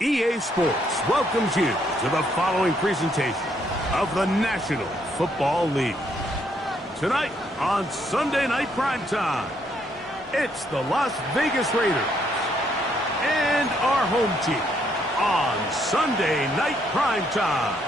EA Sports welcomes you to the following presentation of the National Football League. Tonight on Sunday Night Primetime, it's the Las Vegas Raiders and our home team on Sunday Night Primetime.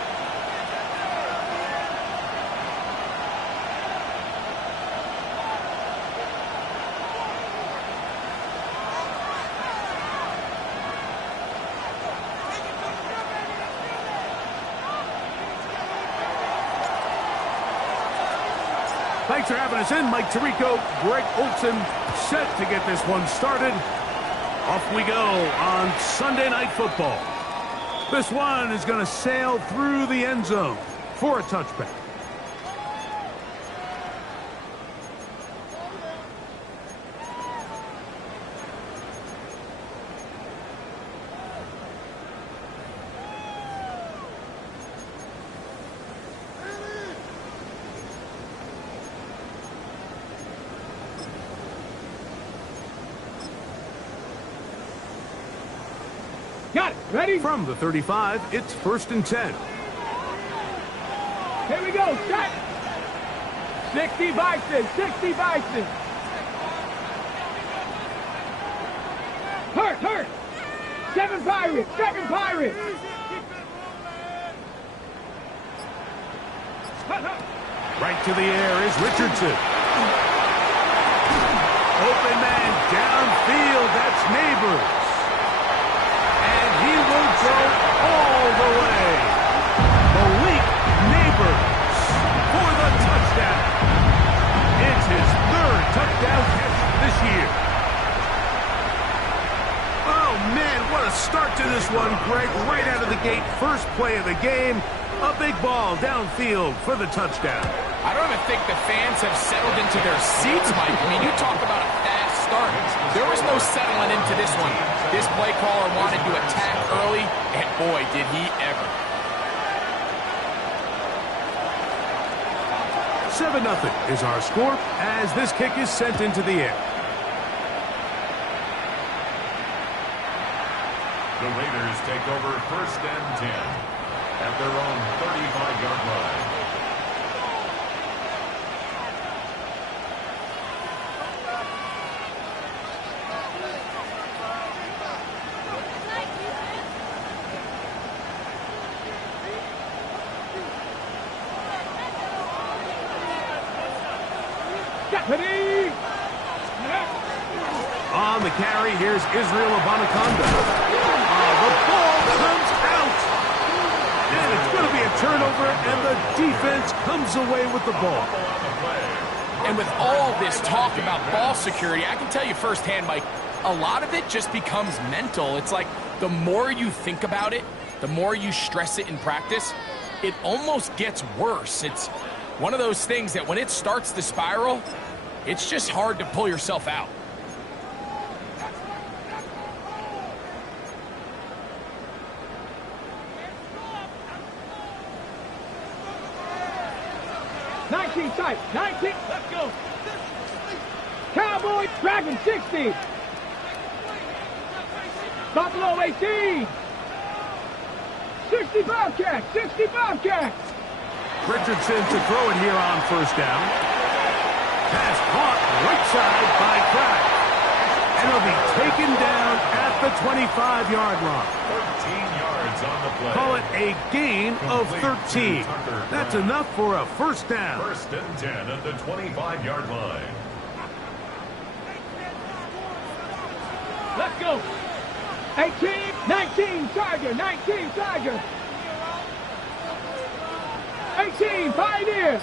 Thanks for having us in. Mike Tirico, Greg Olson, set to get this one started. Off we go on Sunday Night Football. This one is going to sail through the end zone for a touchback. Got it. Ready? From the 35, it's 1st and 10. Here we go. Set. 60 Bison. 60 Bison. Hurt. 7 Pirates. 7 Pirates. Right to the air is Richardson. Open man downfield. That's Neighbors. He will go all the way. Malik Neighbors for the touchdown. It's his 3rd touchdown catch this year. Oh, man, what a start to this one, Greg. Right out of the gate, first play of the game. A big ball downfield for the touchdown. I don't even think the fans have settled into their seats, Mike. I mean, you talk about a fast start. There was no settling into this one. This play caller wanted to attack early, and boy, did he ever. 7-0 is our score as this kick is sent into the air. The Raiders take over 1st and 10 at their own 35-yard line. On the carry, here's Israel Abanaconda. The ball comes out. And it's going to be a turnover, and the defense comes away with the ball. And with all this talk about ball security, I can tell you firsthand, Mike, a lot of it just becomes mental. It's like the more you think about it, the more you stress it in practice, it almost gets worse. It's one of those things that when it starts to spiral, it's just hard to pull yourself out. Tight. 19. Let's go. Cowboys. Dragon 60. Buffalo 18. 60 Bobcats. 60 Bobcats. Richardson to throw it here on 1st down. Pass caught right side by Crack. And he'll be taken down at the 25-yard line. 13 yards on the play. Call it a gain of 13. That's enough for a first down. First and 10 at the 25-yard line. Let's go. 18, 19, Tiger, 19, Tiger. 18, Pioneer.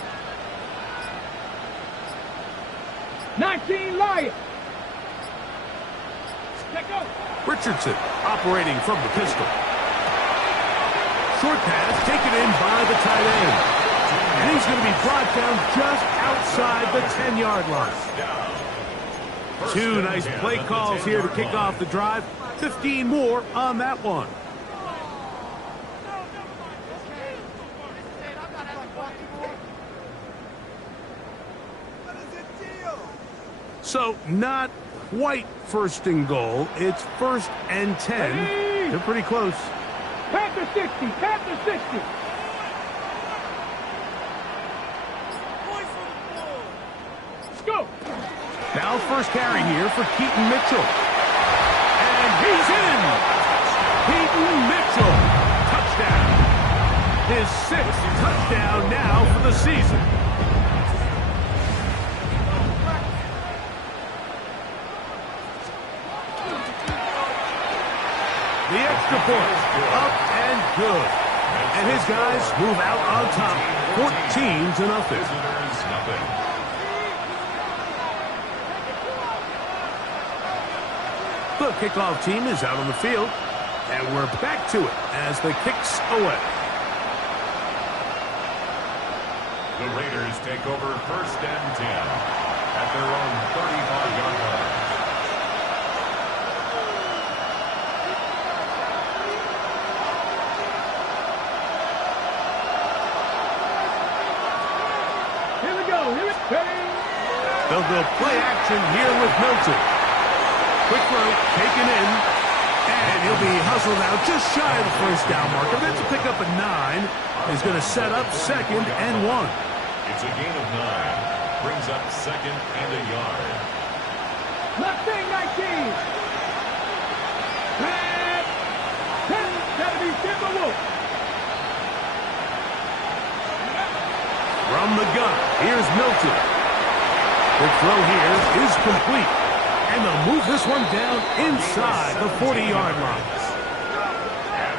19, Lion. Let go. Richardson operating from the pistol. Short pass taken in by the tight end. And he's going to be brought down just outside the 10-yard line. Two nice play calls here to kick off the drive. 15 more on that one. So not quite first and goal. It's first and 10. They're pretty close. Panther 60, Panther 60. Let's go. Now first carry here for Keaton Mitchell. And he's in. Keaton Mitchell. Touchdown. His 6th touchdown now for the season. The extra point, up and good. And his guys move out on top, 14-0. Visitors, nothing. The kickoff team is out on the field, and we're back to it as the kick's away. The Raiders take over first and 10 at their own 35-yard line. They'll go play action here with Milton. Quick throw, taken in, and he'll be hustled out just shy of the first down marker. That's a pickup at 9. He's going to set up 2nd and 1. It's a gain of 9. Brings up 2nd and a yard. Left thing 19. Pass. 10. That'll be Timberwolf. From the gun, here's Milton. The throw here is complete. And they'll move this one down inside the 40-yard line.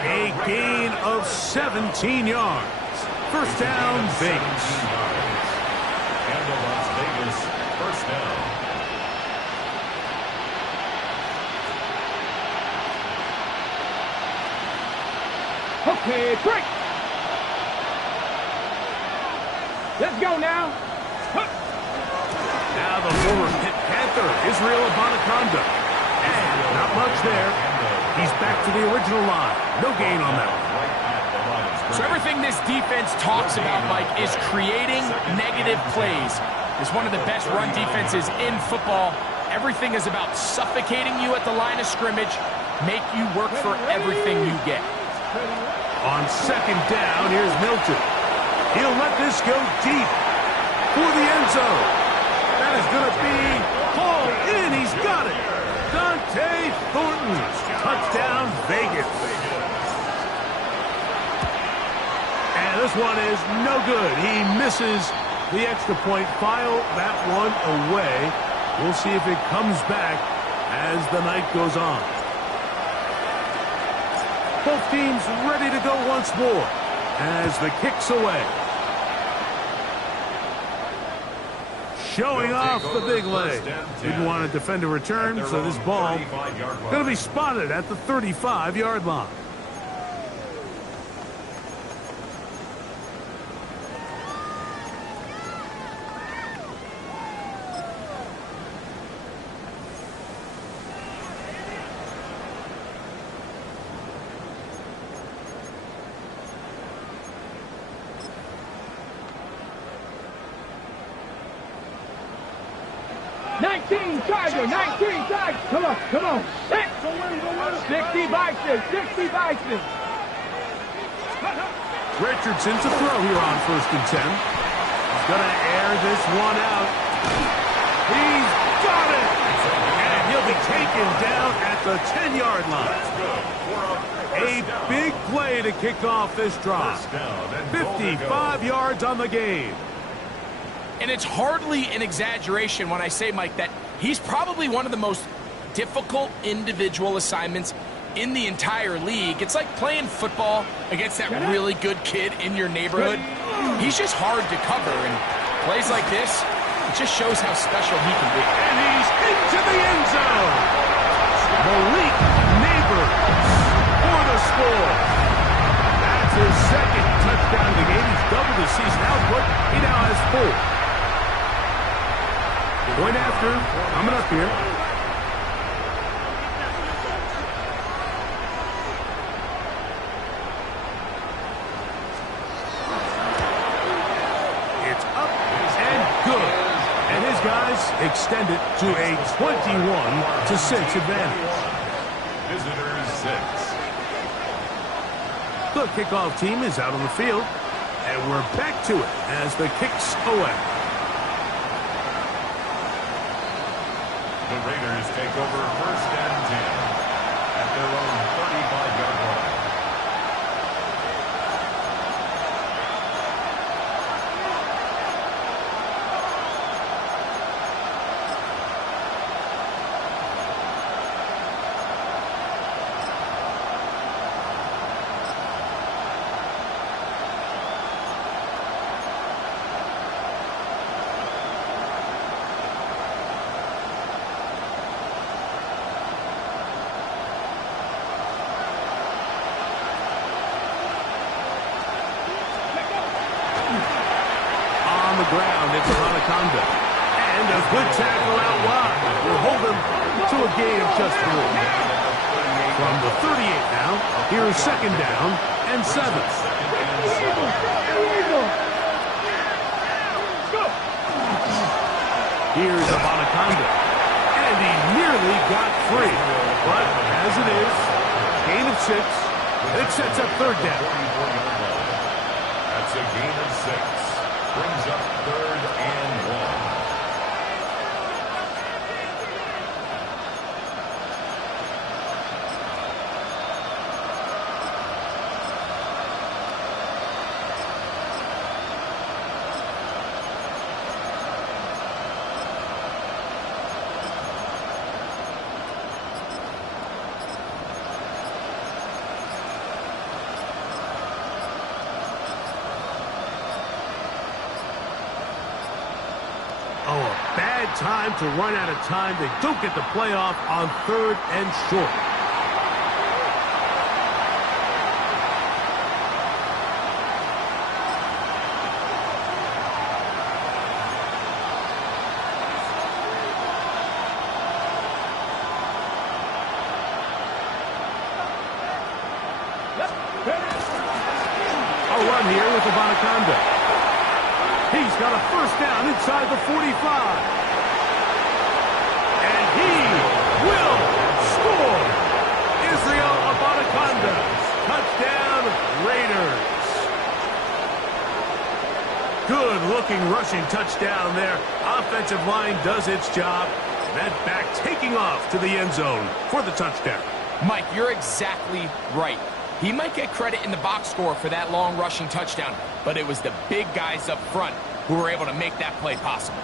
A gain of 17 yards. First down, Vegas. And the Las Vegas first down. Okay, break. Let's go now. Now the former Pitt Panther, Israel Abonaconda. And not much there. He's back to the original line. No gain on that one. So everything this defense talks about, Mike, is creating negative plays. It's one of the best run defenses in football. Everything is about suffocating you at the line of scrimmage, make you work for everything you get. On second down, here's Milton. He'll let this go deep for the end zone. That is going to be hauled in. He's got it. Dante Thornton. Touchdown, Vegas. And this one is no good. He misses the extra point. File that one away. We'll see if it comes back as the night goes on. Both teams ready to go once more as the kick's away. Showing off the big leg. Didn't want to defend a return, so this ball going to be spotted at the 35-yard line. Tiger, 19 Tiger. Come on, come on. 60 Bison, 60 Bison. Richardson to throw here on first and 10. He's going to air this one out. He's got it! And he'll be taken down at the 10-yard line. A big play to kick off this drive. 55 yards on the game. And it's hardly an exaggeration when I say, Mike, that he's probably one of the most difficult individual assignments in the entire league. It's like playing football against that really good kid in your neighborhood. He's just hard to cover, and plays like this, it just shows how special he can be. And he's into the end zone. Malik Neighbors for the score. That's his second touchdown of the game. He's doubled his season output. He now has 4. Point after, coming up here. It's up and good. And his guys extend it to a 21-6 advantage. Visitors 6. The kickoff team is out on the field. And we're back to it as the kicks away. The Raiders take over 1st and 10 at their own 35-yard line. Ground, it's Anaconda. And a good tackle out wide. We'll hold him to a gain of just 3. From the 38 now, here is 2nd down and 7. Here's Anaconda. And he nearly got free. But as it is, gain of 6. It sets up 3rd down. That's a gain of 6. Brings up 3rd and 1. Time to run out of time. They don't get the playoff on 3rd and short. A run here with Anaconda. He's got a 1st down inside the 45. Will score. Israel Anaconda. Touchdown, Raiders. Good-looking rushing touchdown there. Offensive line does its job. That back taking off to the end zone for the touchdown. Mike, you're exactly right. He might get credit in the box score for that long rushing touchdown, but it was the big guys up front who were able to make that play possible.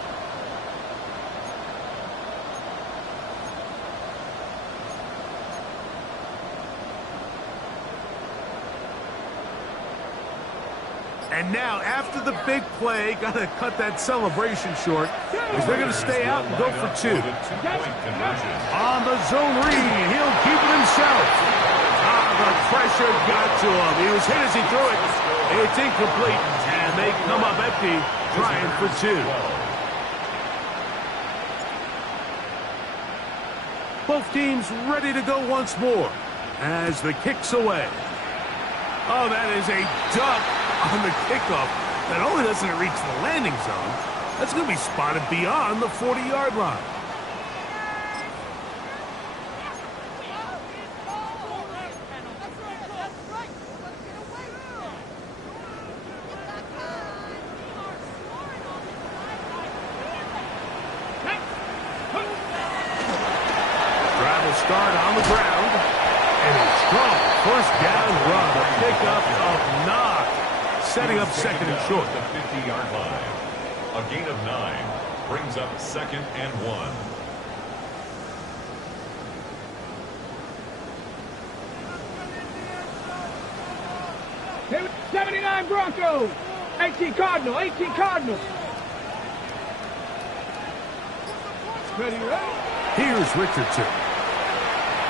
And now, after the big play, got to cut that celebration short, as they're going to stay out and go for 2. On the zone read, he'll keep it himself. The pressure got to him. He was hit as he threw it. It's incomplete, and they come up empty, trying for 2. Both teams ready to go once more as the kick's away. Oh, that is a duck on the kickoff. Not only doesn't it reach the landing zone, that's going to be spotted beyond the 40-yard line. first down run, a pickup of 9, setting up second and short. The 50-yard line. A gain of 9 brings up second and 1. 79 Broncos. 18 Cardinal. 18 Cardinal. Ready, ready. Here's Richardson.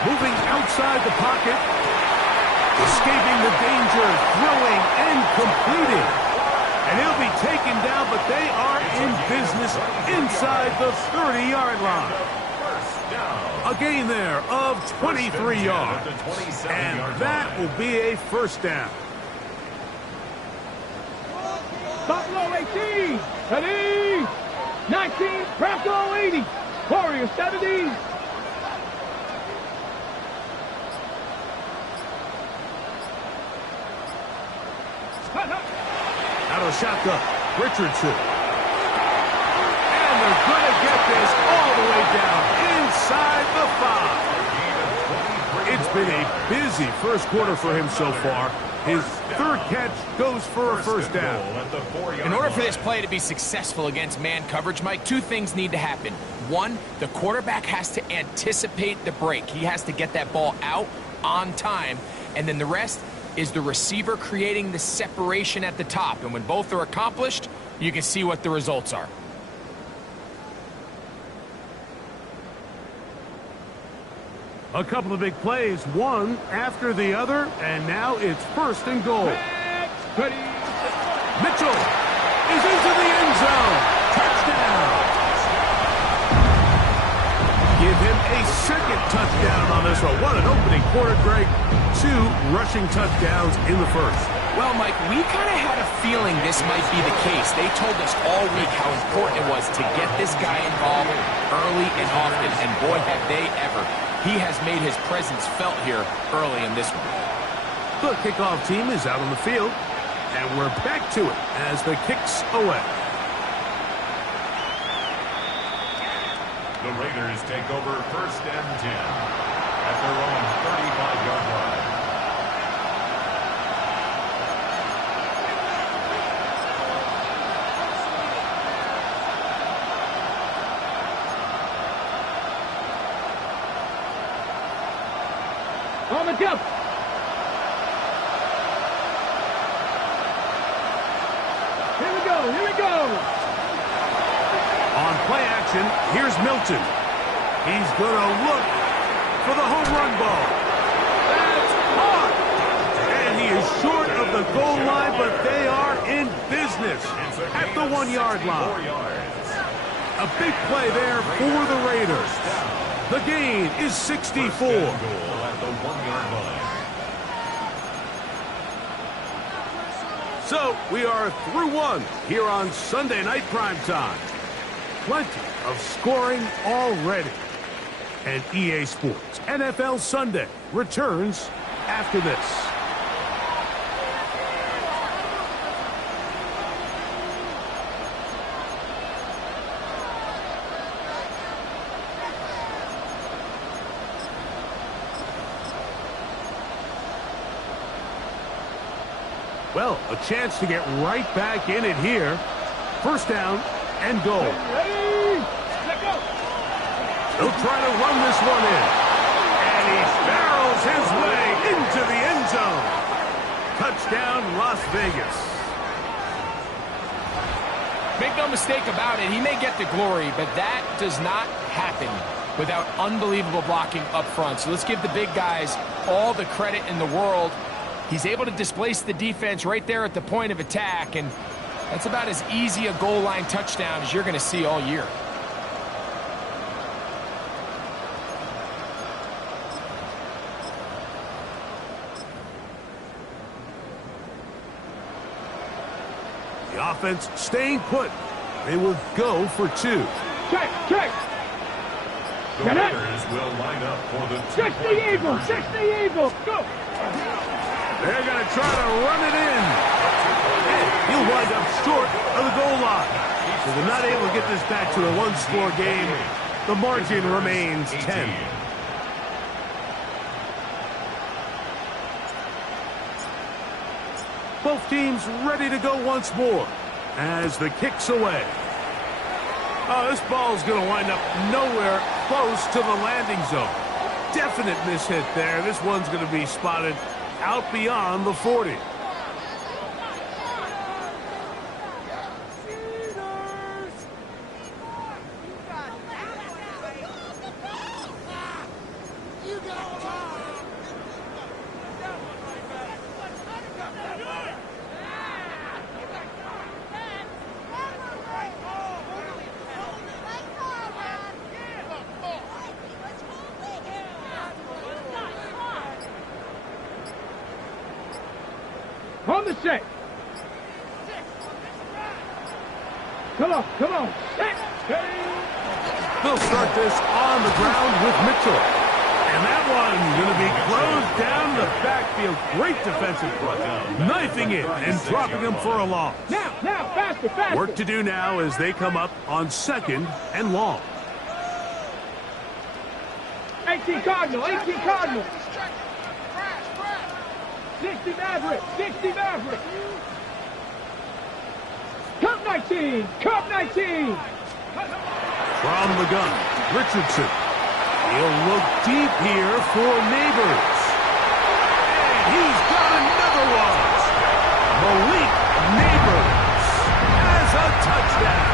Moving outside the pocket. Escaping the danger. Throwing and completing. And he'll be taken down, but they are in business inside the 30-yard line. A gain there of 23 yards. And that will be a first down. Buffalo 18. Ready. 19. Bronco 80. Warriors 70. Out of shotgun, Richardson. And they're going to get this all the way down inside the 5. It's been a busy first quarter for him so far. His third catch goes for a first down. In order for this play to be successful against man coverage, Mike, two things need to happen. One, the quarterback has to anticipate the break. He has to get that ball out on time. And then the rest is the receiver creating the separation at the top. And when both are accomplished, you can see what the results are. A couple of big plays, one after the other, and now it's first and goal. Ready. Mitchell is into the end zone. Touchdown. Give him a second touchdown on this one. What an opening quarter, Greg. 2 rushing touchdowns in the first. Well, Mike, we kind of had a feeling this might be the case. They told us all week how important it was to get this guy involved early and often, and boy, have they ever. He has made his presence felt here early in this one. The kickoff team is out on the field, and we're back to it as the kick's away. The Raiders take over first and 10 at their own 35-yard line. On the jump. Here we go. Here we go. On play action, here's Milton. He's going to look for the home run ball. That's caught. And he is short of the goal line, but they are in business at the 1-yard line. A big play there for the Raiders. The gain is 64. So we are through one here on Sunday Night Primetime. Plenty of scoring already. And EA Sports NFL Sunday returns after this. Well, a chance to get right back in it here. First down and goal. Ready. Let go. He'll try to run this one in. And he barrels his way into the end zone. Touchdown, Las Vegas. Make no mistake about it, he may get the glory, but that does not happen without unbelievable blocking up front. So let's give the big guys all the credit in the world. He's able to displace the defense right there at the point of attack, and that's about as easy a goal line touchdown as you're going to see all year. The offense staying put. They will go for 2. Check. The Raiders will line up for the 60 Eagles. 60 Eagles. Go. They're going to try to run it in. And he'll wind up short of the goal line. So they're not able to get this back to a 1-score game. The margin remains 10. Both teams ready to go once more as the kick's away. Oh, this ball's going to wind up nowhere close to the landing zone. Definite mishit there. This one's going to be spotted out beyond the 40. On the set. Come on, come on. They'll start this on the ground with Mitchell. And that one's going to be closed down the backfield. Great defensive play. Knifing it and dropping him for a loss. Now, faster, faster. Work to do now as they come up on 2nd and long. 18 Cardinal, 18 Cardinal. 60 Maverick, 60 Maverick. Cup 19, Cup 19. From the gun, Richardson. He'll look deep here for Neighbors. And he's got another one. Malik Neighbors has a touchdown.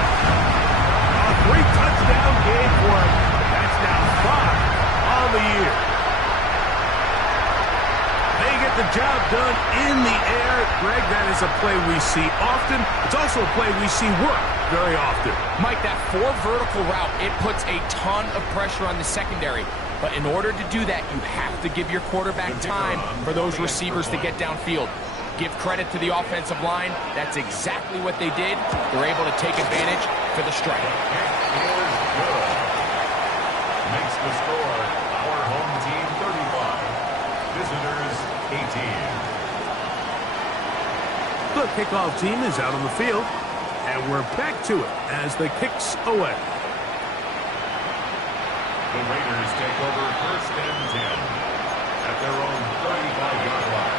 A great touchdown game for him. That's now 5 on the year. They get the job done in the air. Greg, that is a play we see often. It's also a play we see work very often. Mike, that 4 vertical route, it puts a ton of pressure on the secondary. But in order to do that, you have to give your quarterback time for those receivers to get downfield. Give credit to the offensive line. That's exactly what they did. They're able to take advantage for the strike. Makes the score our home team 35. Visitors 18. The kickoff team is out on the field, and we're back to it as the kick's away. The Raiders take over 1st and 10 at their own 35-yard line.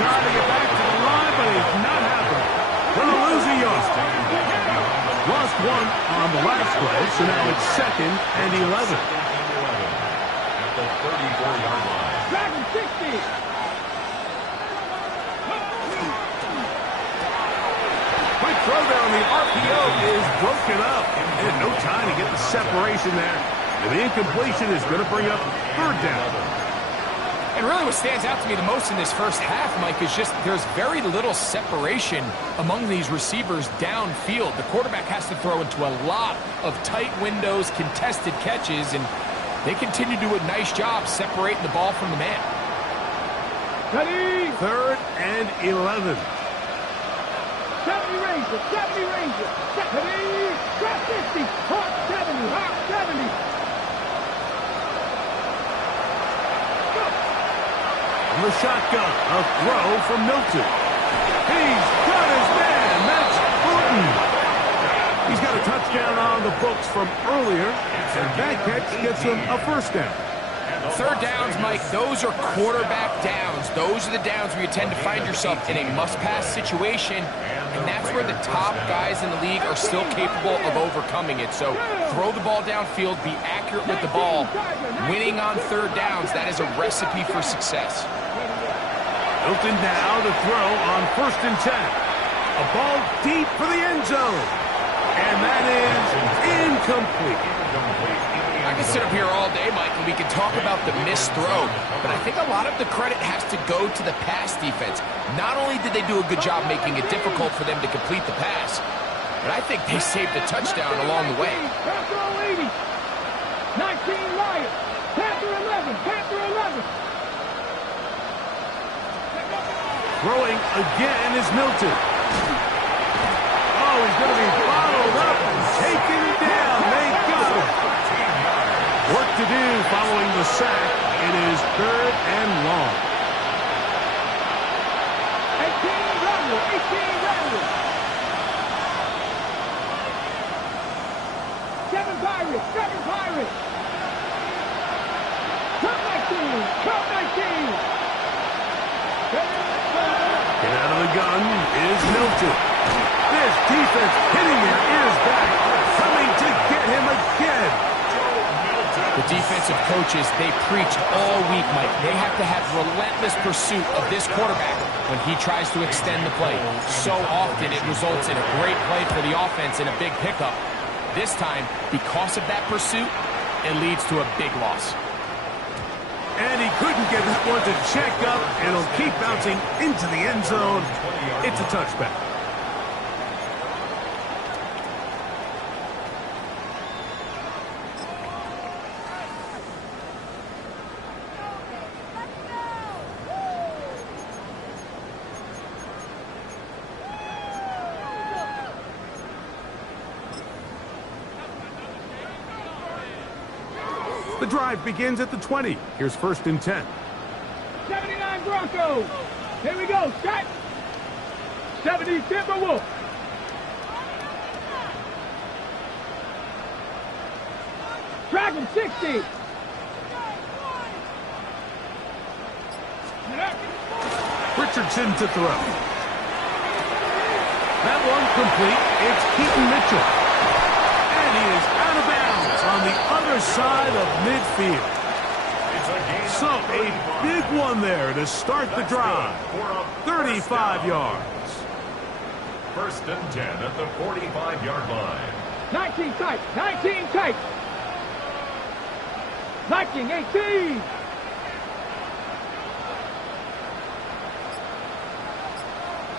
Trying to get back to the line, but it's not happening. Going to lose a yard. Lost 1 on the last play, so now it's 2nd and 11. At the 34-yard line. Dragon 60. Quick throw there on the RPO is broken up. And no time to get the separation there. And the incompletion is going to bring up 3rd down. And really what stands out to me the most in this first half, Mike, is just there's very little separation among these receivers downfield. The quarterback has to throw into a lot of tight windows, contested catches, and they continue to do a nice job separating the ball from the man. Ready. 3rd and 11. 70 Ranger, 70 Ranger. Ready. Drop 50. Hawk 70, Hawk 70. The shotgun, a throw from Milton. He's got his man. That's Burton. He's got a touchdown on the books from earlier, and that catch gets him a 1st down. 3rd downs, Mike, those are quarterback downs. Those are the downs where you tend to find yourself in a must-pass situation, and that's where the top guys in the league are still capable of overcoming it. So throw the ball downfield, be accurate with the ball. Winning on 3rd downs, that is a recipe for success. Milton now to throw on 1st and 10. A ball deep for the end zone. And that is incomplete. I can sit up here all day, Mike, and we can talk about the missed throw, but I think a lot of the credit has to go to the pass defense. Not only did they do a good job making it difficult for them to complete the pass, but I think they saved a touchdown along the way. Panther 80. 19 Lions. Panther 11. Panther 11. Throwing again is Milton. Oh, he's going to be followed up and taken down. They go. Seven Pirates. Seven Pirates. Come 19. Come 19. Get out of the gun is Milton. This defense hitting him is back. Coming to get him again. The defensive coaches, they preach all week, Mike. They have to have relentless pursuit of this quarterback when he tries to extend the play. So often it results in a great play for the offense and a big pickup. This time, because of that pursuit, it leads to a big loss. And he couldn't get that one to check up, and he'll keep bouncing into the end zone. It's a touchback. The drive begins at the 20. Here's 1st and 10. 79 Broncos. Here we go. Set. 70 Timberwolves. Dragon 60. Richardson to throw. That one complete. It's Keaton Mitchell. And he is out of bounds on the other side of midfield. So a big one there to start the drive. 35 yards. 1st and 10 at the 45-yard line. 19 tight. 19 tight. 19, 18.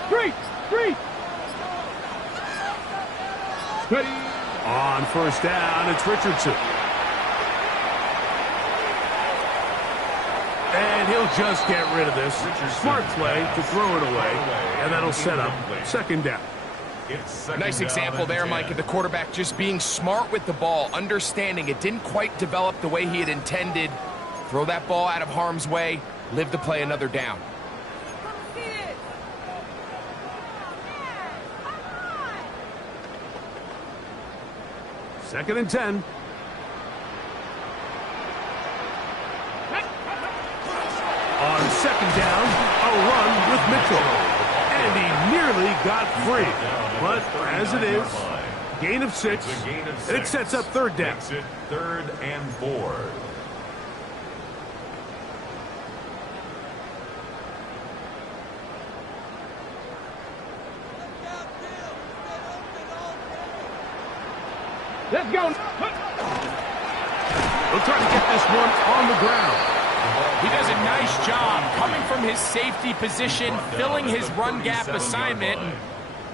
Street. Street. On 1st down, it's Richardson. And he'll just get rid of this. Smart play to throw it away. And that'll set up 2nd down. Nice example there, Mike, of the quarterback just being smart with the ball, understanding it didn't quite develop the way he had intended. Throw that ball out of harm's way, live to play another down. 2nd and 10. On 2nd down, a run with Mitchell. And he nearly got free. But as it is, gain of 6. And it sets up 3rd down. 3rd and 4. Let's go. We'll try to get this one on the ground. He does a nice job coming from his safety position, filling his run gap assignment, and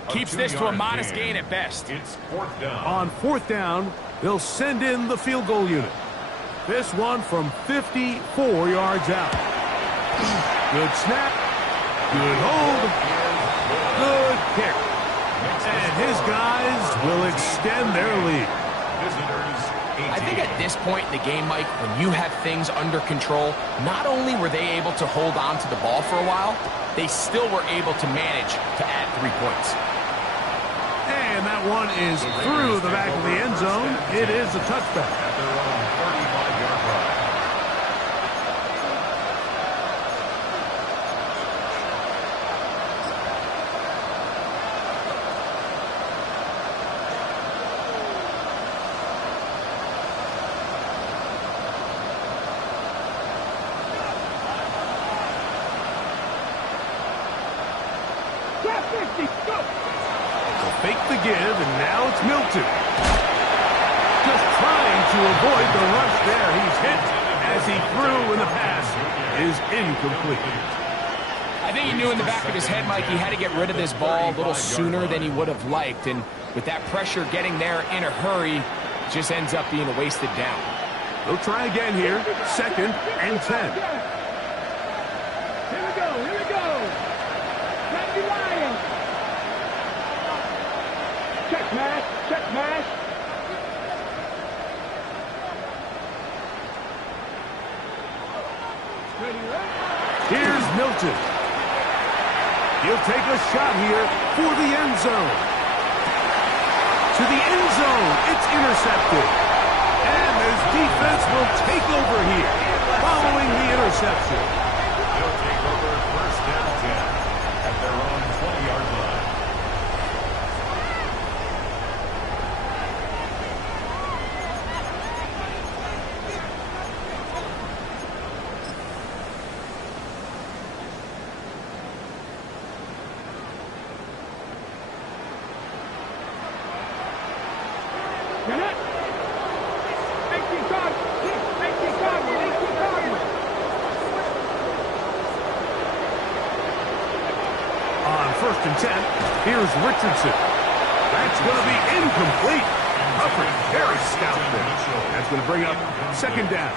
keeps this to a modest gain at best. It's 4th down. On 4th down, they'll send in the field goal unit. This one from 54 yards out. Good snap. Good hold. Good kick. And his guys will extend their lead. I think at this point in the game, Mike, when you have things under control, not only were they able to hold on to the ball for a while, they still were able to manage to add 3 points. And that one is through the back of the end zone. It is a touchback. At their own 35-yard line. Fake the give, and now it's Milton. Just trying to avoid the rush there. He's hit as he threw, and the pass is incomplete. I think he knew in the back of his head, Mike, he had to get rid of this ball a little sooner than he would have liked. And with that pressure getting there in a hurry, it just ends up being a wasted down. They'll try again here. 2nd and 10. Here we go. Here we go. Randy Ryan. Check mash. Check mash. Here's Milton. He'll take a shot here for the end zone. To the end zone. It's intercepted. intercepted. And this defense will take over here following the interception. They'll take over first and 10 at their own 20-yard line. On first and 10, here's Richardson. That's going to be incomplete. Hufford very stout there. That's going to bring up second down.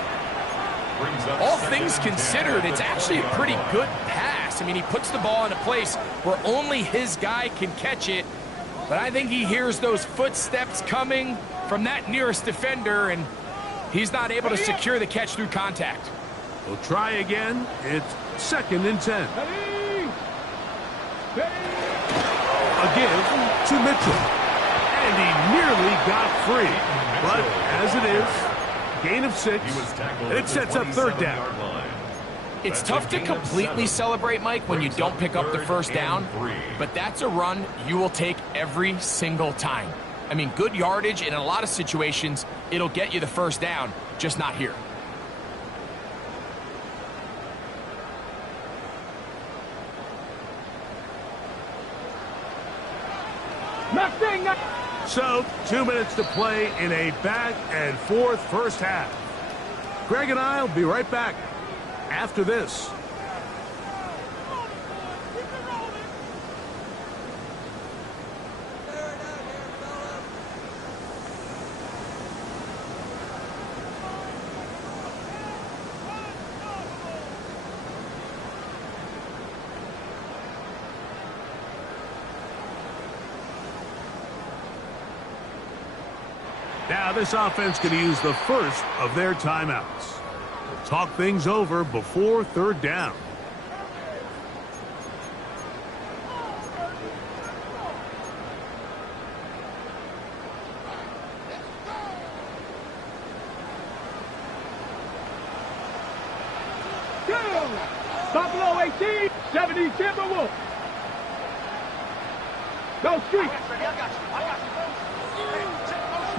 All things considered, it's actually a pretty good pass. I mean, he puts the ball in a place where only his guy can catch it. But I think he hears those footsteps coming from that nearest defender, and he's not able to secure the catch through contact. We'll try again. It's second and 10. A give to Mitchell. And he nearly got free. But as it is, gain of 6, and it sets up third down. It's tough to completely celebrate, Mike, when you don't pick up the first down, but that's a run you will take every single time. I mean, good yardage, and in a lot of situations, it'll get you the first down, just not here. So, 2 minutes to play in a back-and-forth first half. Greg and I will be right back after this. Now this offense going to use the first of their timeouts. We'll talk things over before third down. Buffalo 18, 70 Timberwolves. Go Street.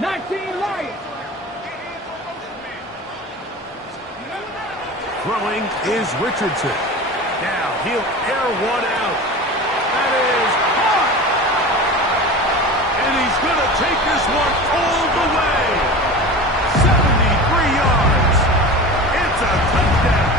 19 Lions. Throwing is Richardson. Now he'll air one out. That is caught. And he's going to take this one all the way. 73 yards. It's a touchdown.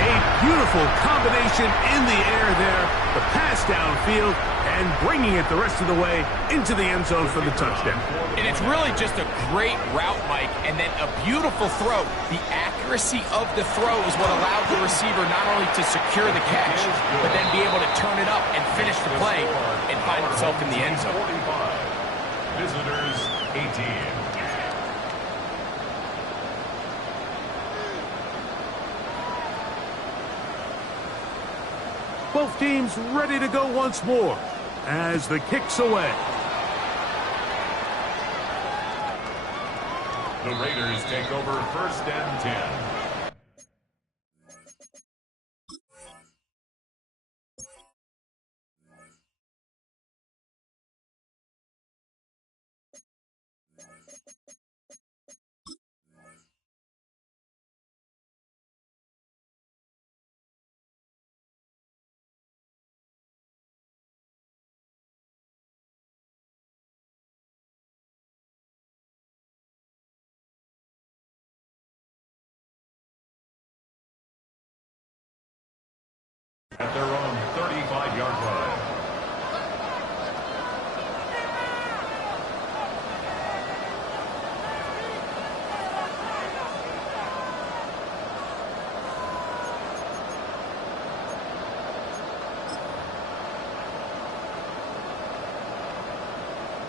A beautiful combination in the air there. The pass downfield and bringing it the rest of the way into the end zone for the touchdown. And it's really just a great route, Mike, and then a beautiful throw. The accuracy of the throw is what allowed the receiver not only to secure the catch, but then be able to turn it up and finish the play and find himself in the end zone. Visitors 18. Both teams ready to go once more as the kick's away. The Raiders take over first and 10. At their own 35-yard line.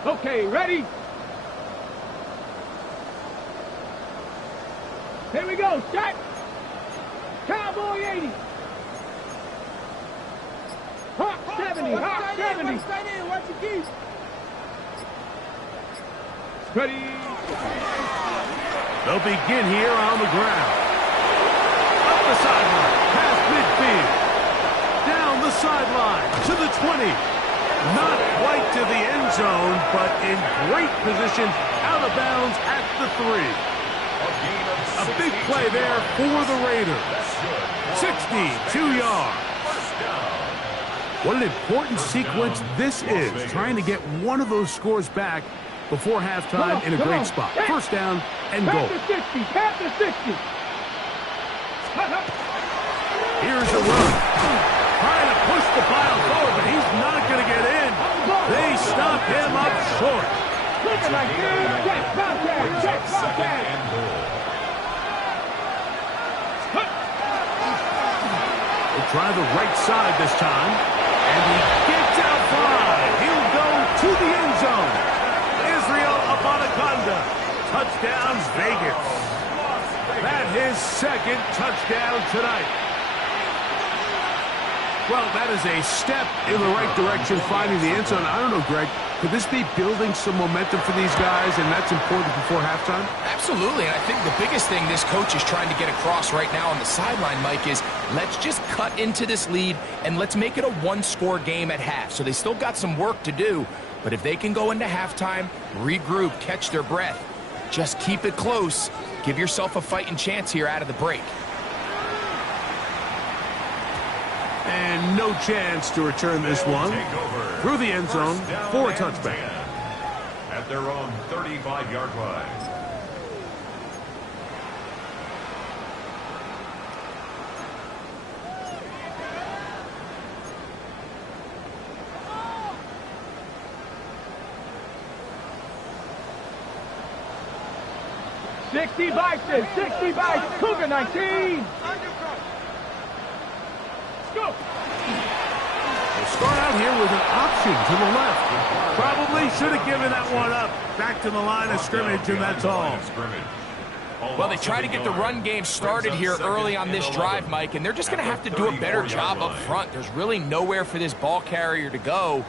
Okay, ready? Here we go, shot. Cowboy 80. Hawk 70, Hawk 70. Watch your keys. Ready. They'll begin here on the ground. Up the sideline, past midfield. Down the sideline to the 20. Not quite to the end zone, but in great position out of bounds at the 3. A big play there for the Raiders. 62 yards. What an important sequence this is, trying to get one of those scores back before halftime in a great spot. First down and goal. Past the 60. Here's a run. Trying to push the pile forward, but he's not going to get in. They stop him up short. Looking like check contact. He'll try the right side this time, and he gets out wide. He'll go to the end zone. Israel Abanaconda. Touchdown, Vegas. That's his second touchdown tonight. Well, that is a step in the right direction, finding the end zone. I don't know, Greg, could this be building some momentum for these guys, and that's important before halftime? Absolutely, and I think the biggest thing this coach is trying to get across right now on the sideline, Mike, is let's just cut into this lead, and let's make it a one-score game at half. So they still got some work to do, but if they can go into halftime, regroup, catch their breath, just keep it close, give yourself a fighting chance here out of the break. And no chance to return this one through the end zone for a touchback. At their own 35-yard line. $60 bucks. Cougar 19. Go. We'll start out here with an option to the left. Probably should have given that one up. Back to the line of scrimmage, and that's all. Well, they try to get the run game started here early on this drive, Mike, and they're just going to have to do a better job up front. There's really nowhere for this ball carrier to go.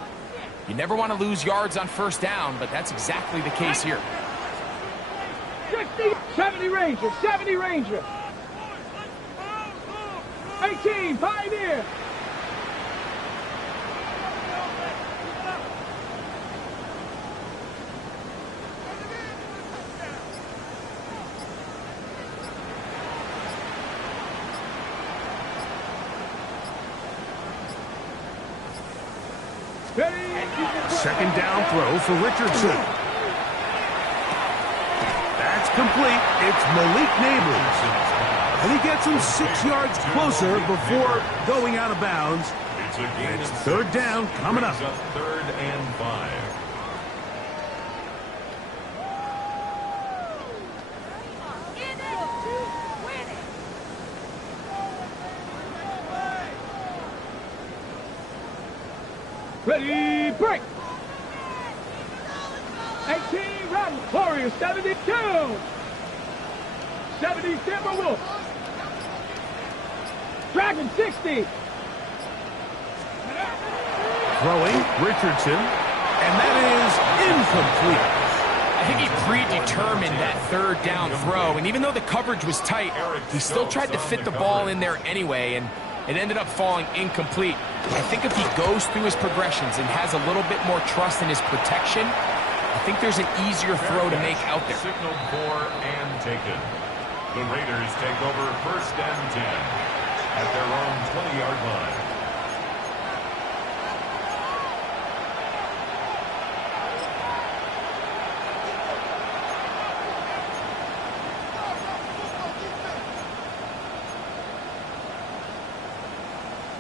You never want to lose yards on first down, but that's exactly the case here. 60, 70 Ranger, 70 Ranger. 18, Pioneer. Second down throw for Richardson. That's complete. It's Malik Neighbors. And he gets him 6 yards closer before going out of bounds. It's third down coming up. Third and 5. Ready, break. 18, run. Warriors 72. 70 Timberwolves. Dragon 60. Throwing Richardson, and that is incomplete. I think he predetermined that third down throw, and even though the coverage was tight, he still tried to fit the ball in there anyway, and it ended up falling incomplete. I think if he goes through his progressions and has a little bit more trust in his protection, I think there's an easier throw to make out there. Signaled for and taken. The Raiders take over first and 10 at their own 20-yard line.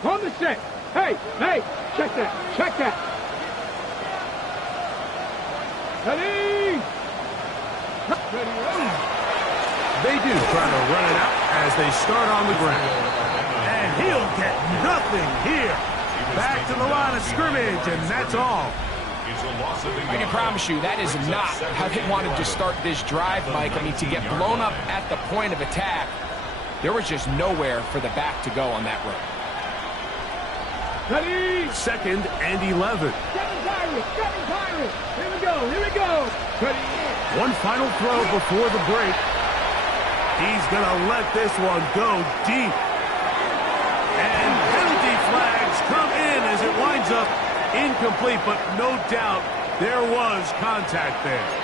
On the set. Hey, check that. Ready. They do try to run it out as they start on the ground. And he'll get nothing here. Back to the line of scrimmage, and that's all. I can promise you that is not how they wanted to start this drive, Mike. I mean, to get blown up at the point of attack, there was just nowhere for the back to go on that run. Ready. Second and 11. Seven Pirates. Here we go. Ready. One final throw before the break. He's going to let this one go deep. And penalty flags come in as it winds up incomplete, but no doubt there was contact there.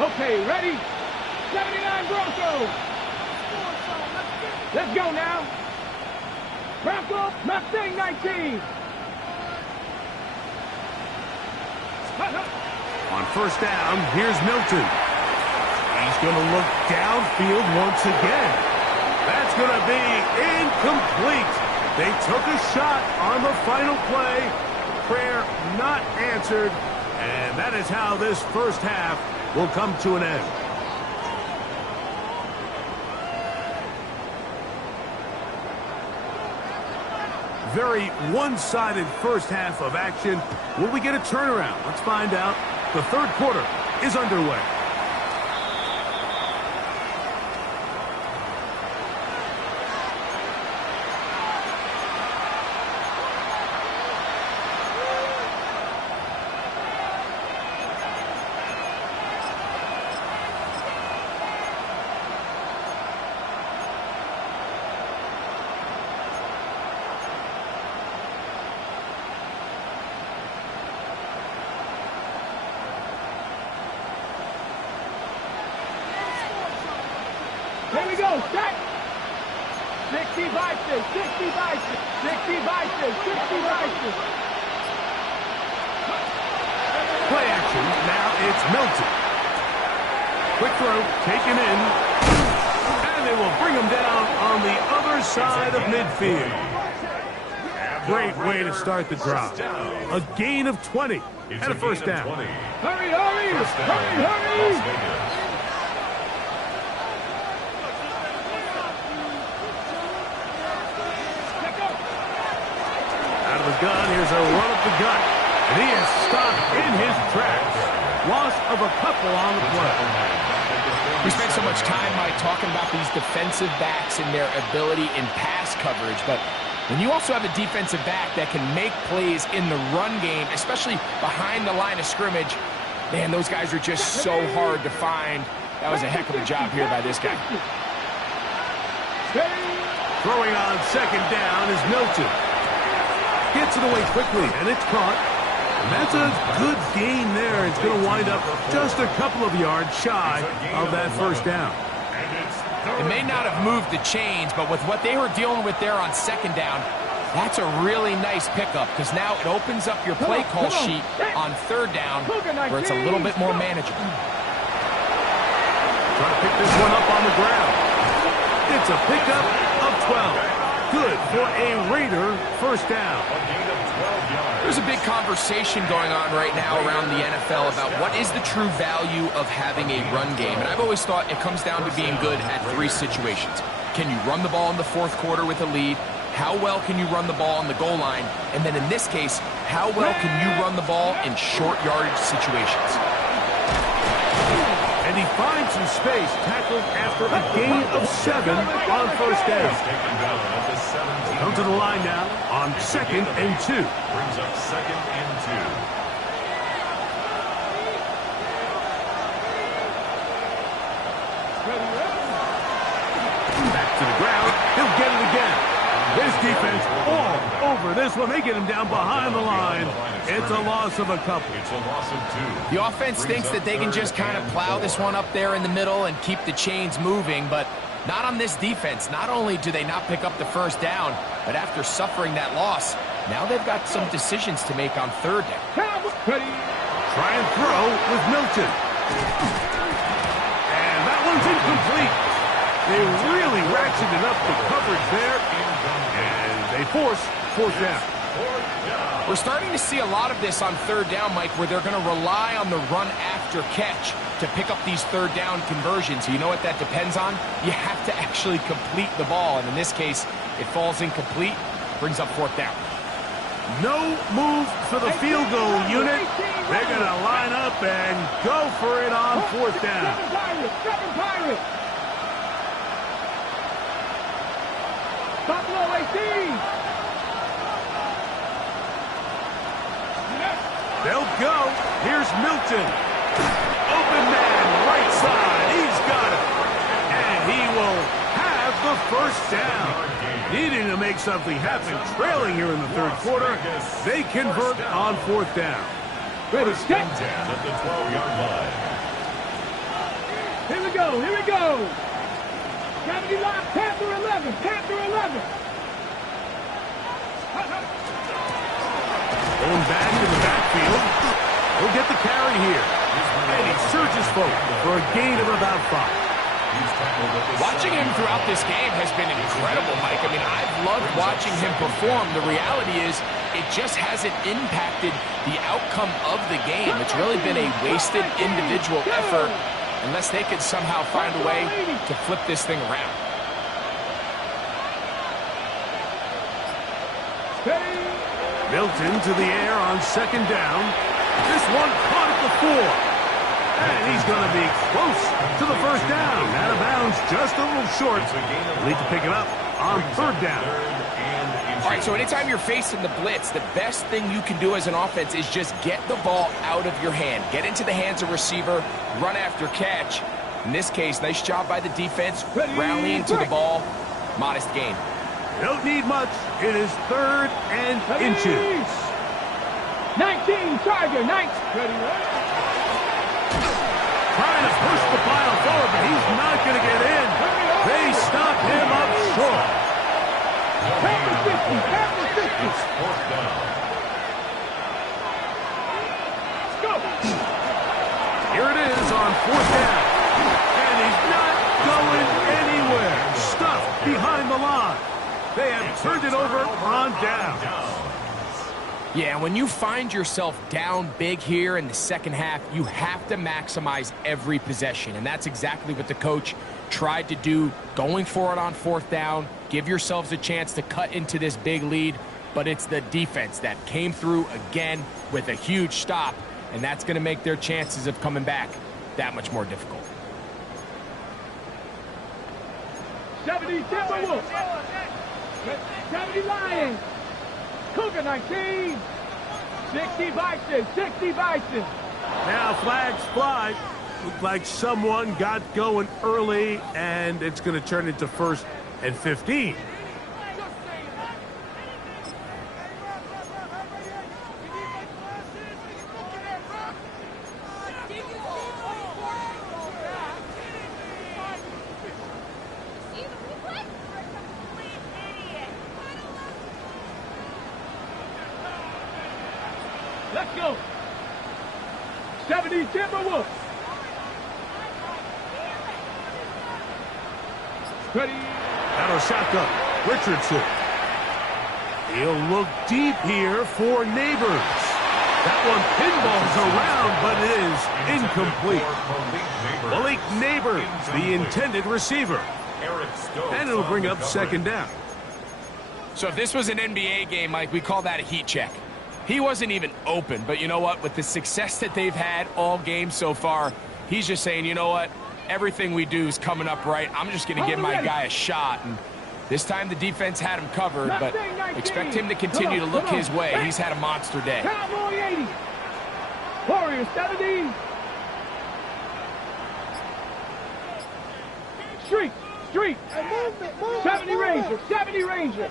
Okay, ready? 79 Broncos. Let's go now. Broncos, Mustang 19. On first down, here's Milton. He's going to look downfield once again. That's going to be incomplete. They took a shot on the final play. Prayer not answered. And that is how this first half will come to an end. Very one-sided first half of action. Will we get a turnaround? Let's find out. The third quarter is underway. Here we go, set. 60 vices, 60 vices, 60 vices, 60 vices. Play action. Now it's Milton. Quick throw, taken in. And they will bring him down on the other side of midfield. Great way to start the drive. A gain of 20 and a first down. Hurry, hurry, hurry, hurry. Gun. Here's a run up the gut. And he is stopped in his tracks. Loss of a couple on the play. We spent so much time, Mike, talking about these defensive backs and their ability in pass coverage, but when you also have a defensive back that can make plays in the run game, especially behind the line of scrimmage, man, those guys are just so hard to find. That was a heck of a job here by this guy. Throwing on second down is Milton. Gets it away quickly, and it's caught. And that's a good gain there. It's going to wind up just a couple of yards shy of that first down. It may not have moved the chains, but with what they were dealing with there on second down, that's a really nice pickup because now it opens up your play call sheet on third down where it's a little bit more manageable. Trying to pick this one up on the ground. It's a pickup of 12. Good for a Raider first down. There's a big conversation going on right now around the NFL about what is the true value of having a run game. And I've always thought it comes down to being good at three situations. Can you run the ball in the fourth quarter with a lead? How well can you run the ball on the goal line? And then in this case, how well can you run the ball in short yardage situations? And he finds some space, tackled after a gain of 7 on first down. Come to the line now on 2nd and 2. Brings up 2nd and 2. Back to the ground. He'll get it again. This defense all over this one. They get him down behind the line. It's a loss of a couple. It's a loss of 2. The offense thinks that they can just kind of plow this one up there in the middle and keep the chains moving, but not on this defense. Not only do they not pick up the first down, but after suffering that loss, now they've got some decisions to make on third down. Try and throw with Milton. And that one's incomplete. They really ratcheted up the coverage there, and they force fourth down. We're starting to see a lot of this on third down, Mike, where they're going to rely on the run after catch to pick up these third down conversions. You know what that depends on? You have to actually complete the ball, and in this case, it falls incomplete, brings up fourth down. No move for the field goal unit. They're going to line up and go for it on fourth down. Seven Pirates. Buffalo 18. They'll go. Here's Milton. Open man, right side. He's got it. And he will have the first down. Needing to make something happen, trailing here in the third quarter. They convert on fourth down. Ready, set. At the 12-yard line. Here we go, here we go. Gravity lock, Panther 11, Panther 11. Going back to the backfield. He'll get the carry here. And he surges forward for a gain of about 5. Watching him throughout this game has been incredible, Mike. I mean, I've loved watching him perform. The reality is it just hasn't impacted the outcome of the game. It's really been a wasted individual effort unless they could somehow find a way to flip this thing around. Milton to the air on second down. This one caught at the 4. And he's going to be close to the first down. Out of bounds, just a little short. Need to pick it up on third down. All right, so anytime you're facing the blitz, the best thing you can do as an offense is just get the ball out of your hand. Get into the hands of receiver, run after catch. In this case, nice job by the defense, rallying to the ball. Modest gain. Don't need much. It is third and inches. 19, Charger, 19. Trying to push the pile forward, but he's not going to get in. They stop him up short. It's fourth down. Go. Here it is on fourth down. And he's not going anywhere. Stuffed behind the line. They have turned it over on down. Yeah, when you find yourself down big here in the second half, you have to maximize every possession. And that's exactly what the coach tried to do, going for it on fourth down. Give yourselves a chance to cut into this big lead. But it's the defense that came through again with a huge stop. And that's going to make their chances of coming back that much more difficult. 70 Timberwolves. 70 Lions. Cougar 19. 60 Bison. 60 Bison. Now flags fly. Looked like someone got going early, and it's going to turn into first and 15. Let's go. 70 Timberwolves. Ready. Out of shotgun, Richardson. He'll look deep here for Neighbors. That one pinballs around, but it is incomplete. Malik Neighbors, the intended receiver. And it'll bring up second down. So if this was an NBA game, Mike, we call that a heat check. He wasn't even open, but you know what? With the success that they've had all game so far, he's just saying, you know what? Everything we do is coming up right. I'm just going to give my guy a shot. And this time the defense had him covered, but expect him to continue to look his way. He's had a monster day. Cowboy 80. Warriors 70. Street. 70 Ranger. 70 Ranger.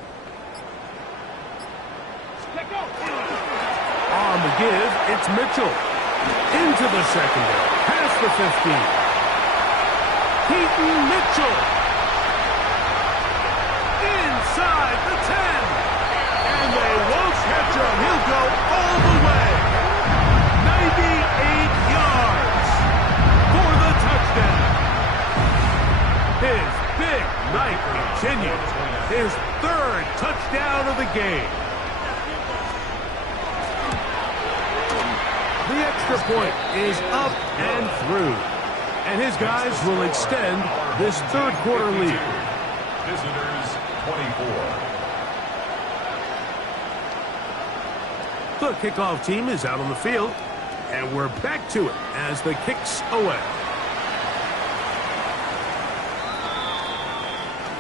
On the give, it's Mitchell. Into the secondary. Past the 15. Keaton Mitchell. Inside the 10. And they won't catch him. He'll go all the way. 98 yards for the touchdown. His big night continues. His third touchdown of the game. The extra point is up and through. And his guys will extend this third quarter lead. Visitors 24. The kickoff team is out on the field, and we're back to it as the kick's away.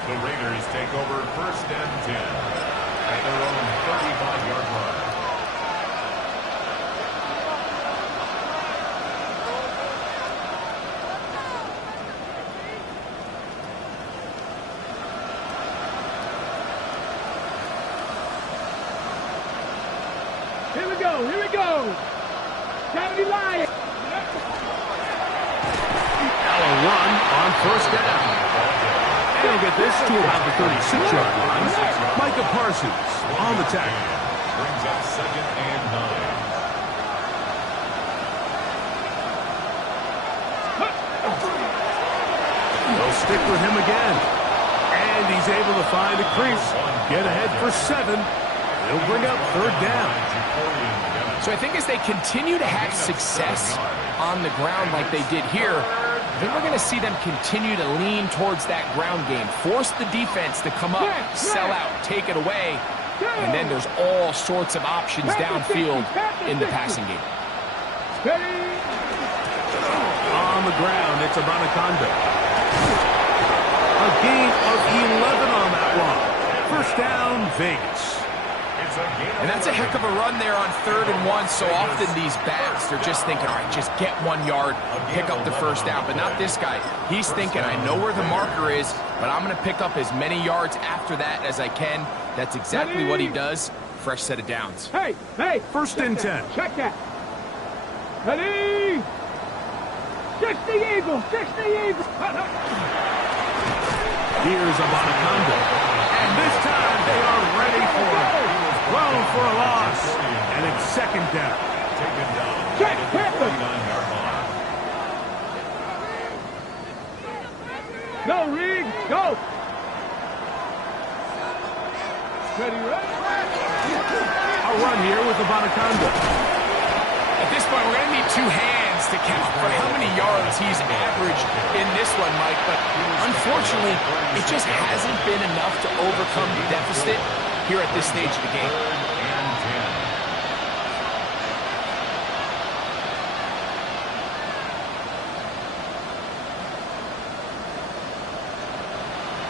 The Raiders take over first and 10 at their own 35-yard line. Here we go, here we go. 70 Lions. Allen run on first down. And he'll get this to about the 36-yard line. Micah Parsons on the tackle. Brings up second and 9. They'll stick with him again. And he's able to find a crease. Get ahead for 7. They'll bring up third down. So I think as they continue to have success on the ground like they did here, I think we're going to see them continue to lean towards that ground game. Force the defense to come up, sell out, take it away, and then there's all sorts of options downfield in the passing game. On the ground, it's Abanaconda. A gain of 11 on that one. First down, Vegas. And that's a heck of a run there on 3rd and 1. So often these backs, they're just thinking, all right, just get 1 yard, pick up the first down. But not this guy. He's thinking, I know where the marker is, but I'm going to pick up as many yards after that as I can. That's exactly what he does. Fresh set of downs. Hey, First and 10. Check that. Ready? 60 Eagles, 60 Eagles. Here's Abanaconda. And this time they are ready for it. Thrown for a loss. And it's second down. Taken down Check, at the Panther. 49-yard line. Go, Reed, go. Ready, ready. A run here with Abanaconda. At this point, we're going to need 2 hands to count for how many yards he's averaged in this one, Mike. But unfortunately, it just hasn't been enough to overcome the deficit here at this stage of the game.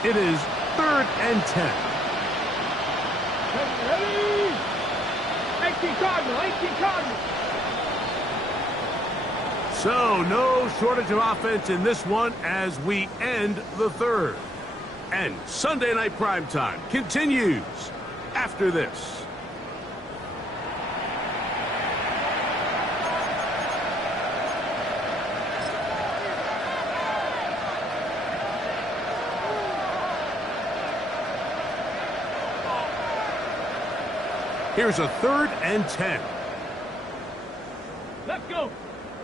It is 3rd and 10. Ready? 18 Cardinal, 18 Cardinal. So, no shortage of offense in this one as we end the 3rd. And Sunday Night Primetime continues after this. Here's a 3rd and 10. Let's go.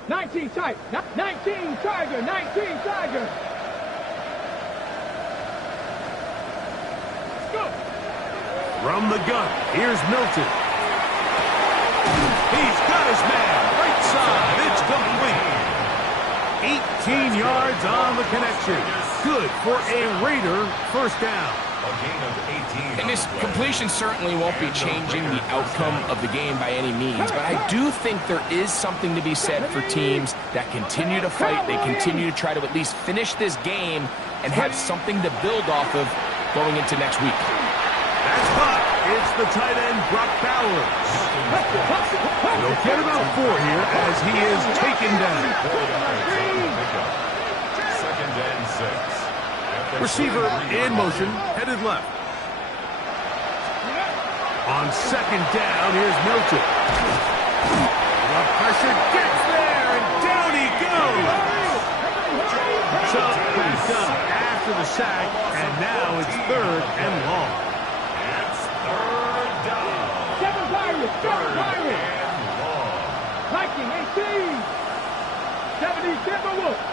19 Tiger, 19 Tiger, 19 Tiger. Let's go. From the gun, here's Milton. He's got his man, right side, it's complete. 18 yards on the connection. Good for a Raider first down. A gain of 18. And this completion certainly won't be changing the outcome of the game by any means, but I do think there is something to be said for teams that continue to fight, they continue to try to at least finish this game and have something to build off of going into next week. That's caught. It's the tight end, Brock Bowers. He'll get about 4 here as he is taken down. Second and 6. Receiver in motion, headed left. On second down, here's Milton. The pressure gets there, and down he goes. So he's done after the sack, and now it's 3rd and long. It's 3rd down. 7 Pirates, 7 Pirates. And long. Viking, 18. 70 Timberwolves.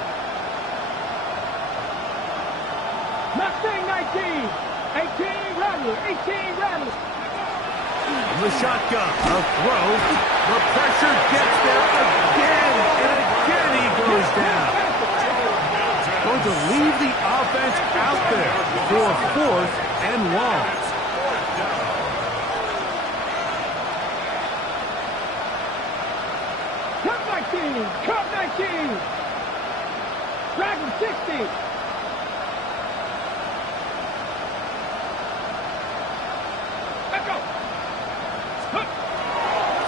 Mustang 19. 18 Rattler, 18 Rattler. The shotgun, a throw. The pressure gets there again, and again he goes down. Going to leave the offense out there for 4th and long. 19. Curve 19. Drag him 60. Let's go.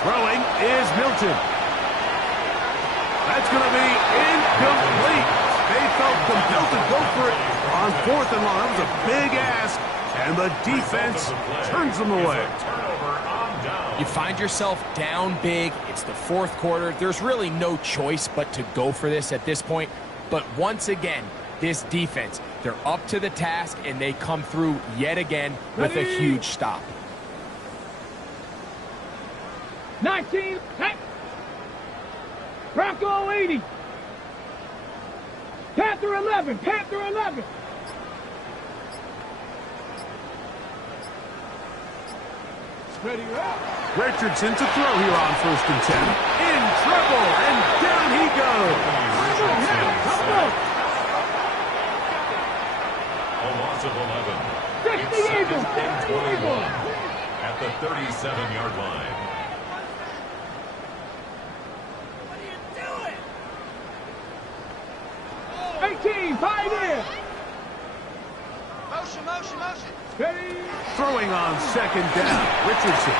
Throwing is Milton. That's going to be incomplete. They felt compelled to go for it on 4th and long. That was a big ask, and the defense turns them away. You find yourself down big. It's the 4th quarter. There's really no choice but to go for this at this point. But once again, this defense, they're up to the task, and they come through yet again with a huge stop. 19. Hey. Bronco 80. Panther 11. Panther 11. Ready up. Richardson to throw here on 1st and 10. In trouble, and down he goes. A loss of 11. 60 Eagles. 21 at the 37-yard line. 18, pioneer. Motion. Ready. Throwing on 2nd down, Richardson.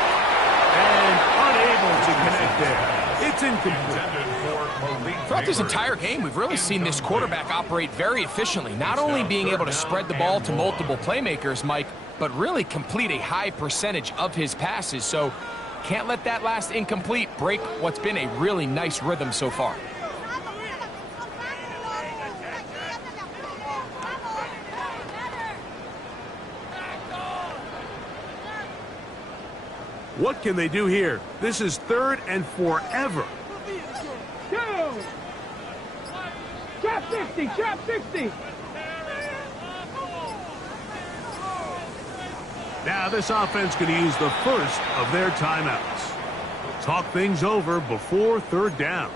And unable to connect there. It's incomplete. Throughout this entire game, we've really seen this quarterback operate very efficiently, not only being able to spread the ball to multiple playmakers, Mike, but really complete a high percentage of his passes. So can't let that last incomplete break what's been a really nice rhythm so far. What can they do here? This is 3rd and forever. Go. Trap 60. Trap 60. Now this offense going to use the first of their timeouts. Talk things over before 3rd down.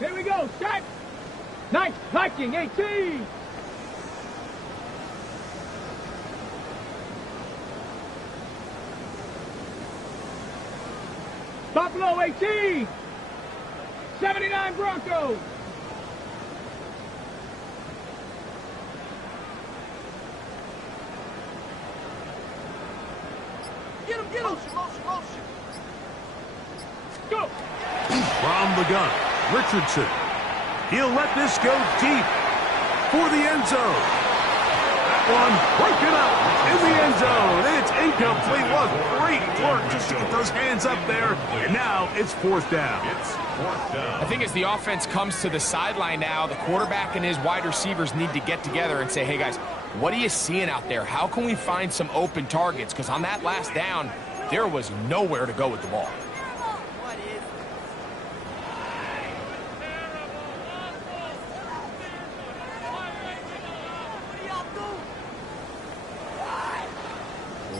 Here we go. Start. Nice. Viking 18. Buffalo 18. 79 Broncos. Get him. Motion. Go. From the gun, Richardson. He'll let this go deep for the end zone. That one broken up in the end zone. It's incomplete. What great work just to get those hands up there. And now it's 4th down. It's 4th down. I think as the offense comes to the sideline now, the quarterback and his wide receivers need to get together and say, hey, guys, what are you seeing out there? How can we find some open targets? Because on that last down, there was nowhere to go with the ball.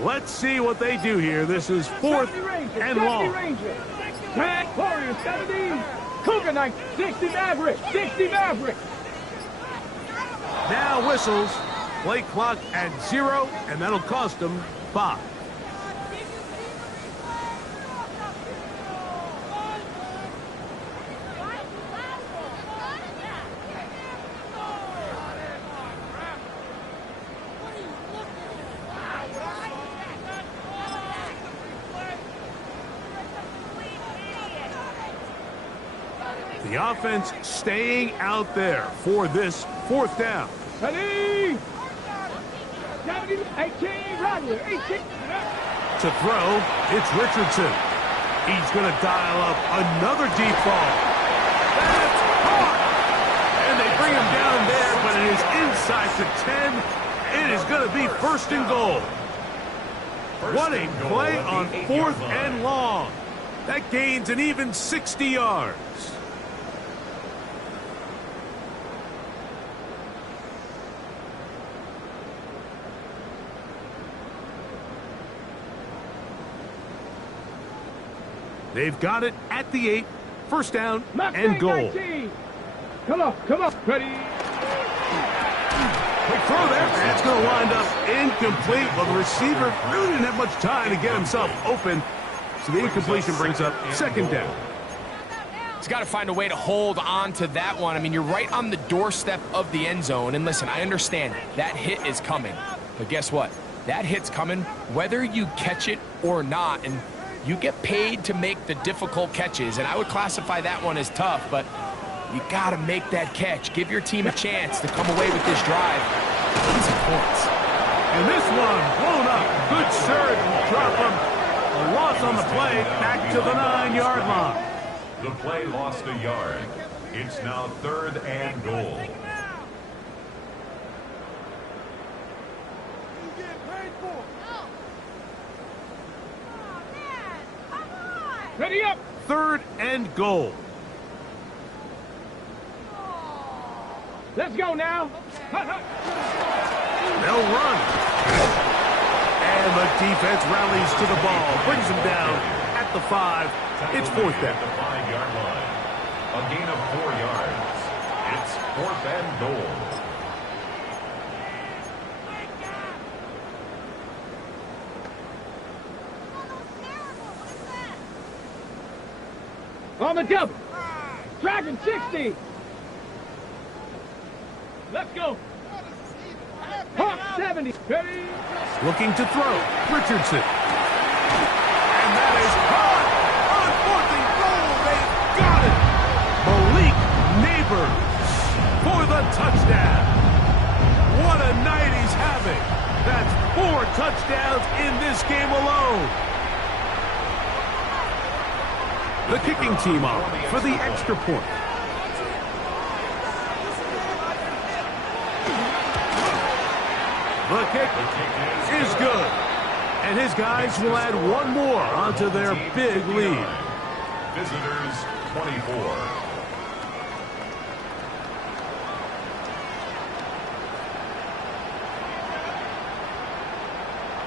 Let's see what they do here. This is 4th and long. Tag Warriors 70. Cougar Knights 60 Maverick. 60 Maverick. Now whistles. Play clock at 0, and that'll cost them 5. The offense staying out there for this 4th down. Ready. 70, 18, Rattler, 18. To throw, it's Richardson. He's going to dial up another deep ball. That's caught! And they bring him down there, but it is inside the 10. It is going to be 1st and goal. What a play on 4th and long. That gains an even 60 yards. They've got it at the 8. First down Mustang and goal. 19. Come on. Ready. Quick throw there. That's going to wind up incomplete. Well, the receiver really didn't have much time to get himself open. So the incompletion brings up second down. He's got to find a way to hold on to that one. I mean, you're right on the doorstep of the end zone. And listen, I understand that hit is coming. But guess what? That hit's coming whether you catch it or not. And you get paid to make the difficult catches. And I would classify that one as tough, but you got to make that catch. Give your team a chance to come away with this drive. Easy points. And this one blown up. Good surge will drop him. A loss on the play back to the 9-yard line. The play lost a yard. It's now 3rd and goal. Ready up. 3rd and goal. Let's go now. They'll run. And the defense rallies to the ball. Brings them down at the 5. It's 4th down. At the 5-yard line. A gain of 4 yards. It's 4th and goal. On the double. Dragon 60. Let's go. Hawk 70. Ready. Looking to throw. Richardson. And that is caught. On 4th and goal. They've got it. Malik Neighbors for the touchdown. What a night he's having. That's 4 touchdowns in this game alone. The kicking team off for the extra point. The kick is good. And his guys will add one more onto their big lead. Visitors 24.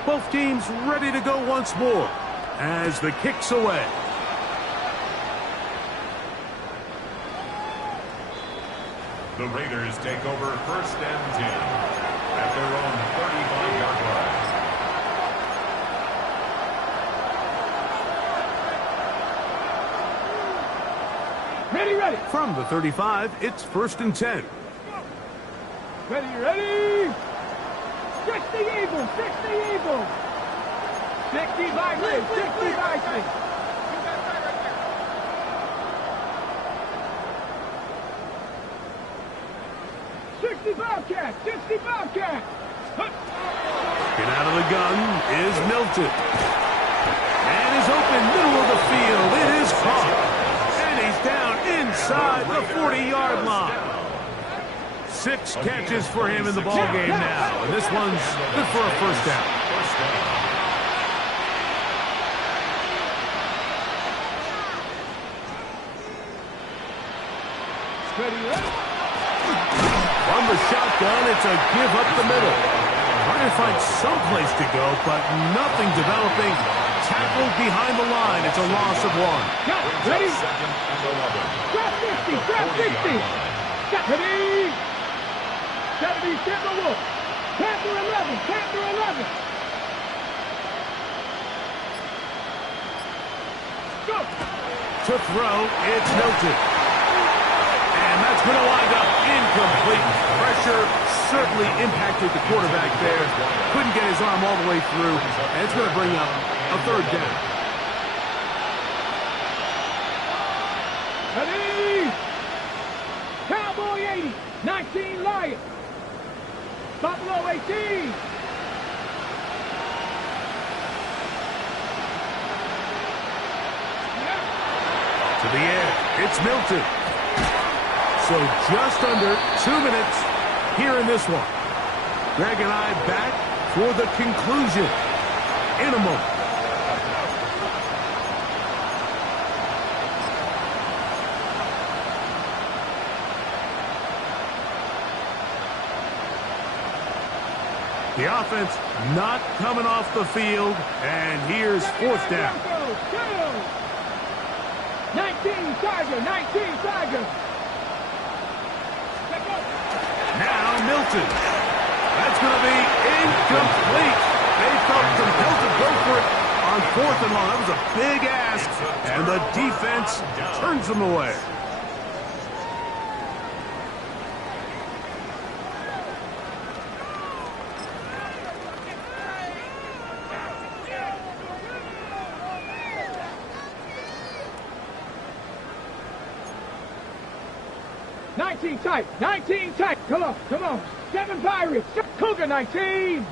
Both teams ready to go once more as the kick's away. The Raiders take over 1st and 10 at their own 35-yard line. Ready. From the 35, it's 1st and 10. Ready. 60 Eagles. 60 Vikings. 60 Bobcats. Get out of the gun is Milton. And is open middle of the field. It is caught. And he's down inside the 40-yard line. 6 catches for him in the ball game now. And this one's good for a 1st down. From the shotgun, it's a give up the middle. Trying to find some place to go, but nothing developing. Tackled behind the line. It's a loss of 1. Ready. 2nd and 11. Drop 50. Ready. 70 Timberwolves. Panther 11. Go. To throw, it's Milton. And that's going to wind up incomplete. Pressure certainly impacted the quarterback there. Couldn't get his arm all the way through. And it's going to bring up a 3rd down. Ready. Cowboy 80. 19 Lions. Buffalo 18. To the air, it's Milton. So just under 2 minutes here in this one. Greg and I back for the conclusion in a moment. The offense not coming off the field, and here's 4th down. 19, Tiger, 19, Tiger. Now Milton. That's going to be incomplete. They felt compelled to go for it on 4th and long. That was a big ask, and the defense turns them away. Tight, 19 tight. Come on, come on. 7 Pirates, Cougar 19.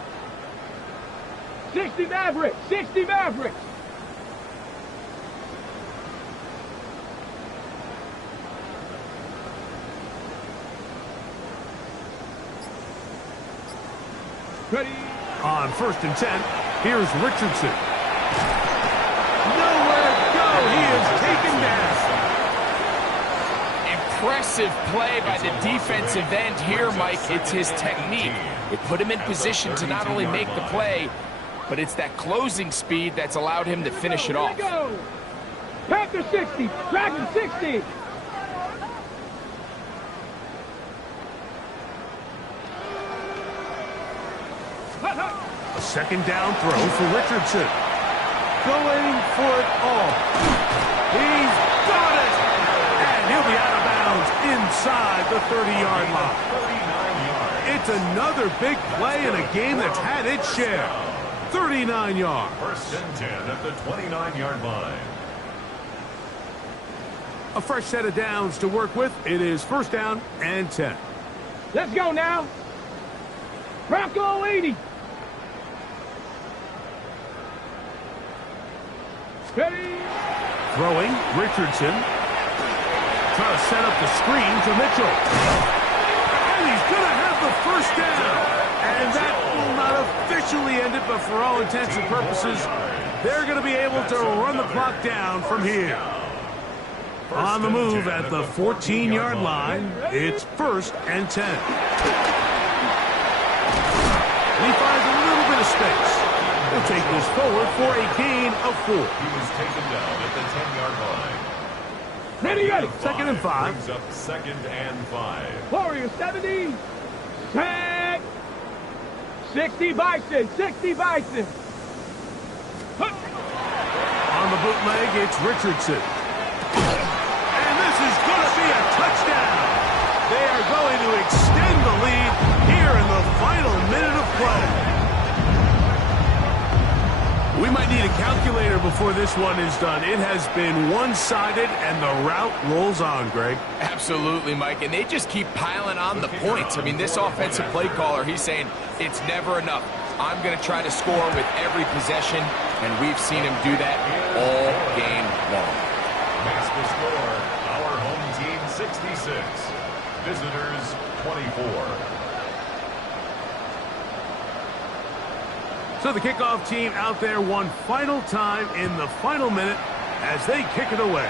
60 Mavericks, 60 Mavericks. Ready? On 1st and 10, here's Richardson. Nowhere to go. He is taken down. Impressive play by the defensive end here, Mike. It's his technique. It put him in position to not only make the play, but it's that closing speed that's allowed him to finish it off. Panther 60, Dragon 60. A 2nd down throw for Richardson. Going for it all. He's got it. And he'll be out of bounds inside the 30-yard line. It's another big play in a game that's had its share. 39 yards. 1st and 10 at the 29-yard line. A fresh set of downs to work with. It is 1st down and 10. Let's go now. Bronco 80. Ready? Throwing, Richardson. Trying to set up the screen to Mitchell. And he's going to have the 1st down. And that will not officially end it, but for all intents and purposes, they're going to be able to run the clock down from here. On the move at the 14-yard line, it's 1st and 10. And he finds a little bit of space. He'll take this forward for a gain of 4. He was taken down at the 10-yard line. Ready, ready. 2nd and 5. Brings up 2nd and 5. Warrior 70. Tag. 60 Bison, 60 Bison. On the bootleg, it's Richardson. And this is going to be a touchdown. They are going to extend the lead here in the final minute of play. We might need a calculator before this one is done. It has been one-sided, and the route rolls on, Greg. Absolutely, Mike, and they just keep piling on the points. I mean, this offensive play caller, he's saying it's never enough. I'm going to try to score with every possession, and we've seen him do that all game long. Makes the score, our home team 66, visitors 24. So the kickoff team out there one final time in the final minute as they kick it away.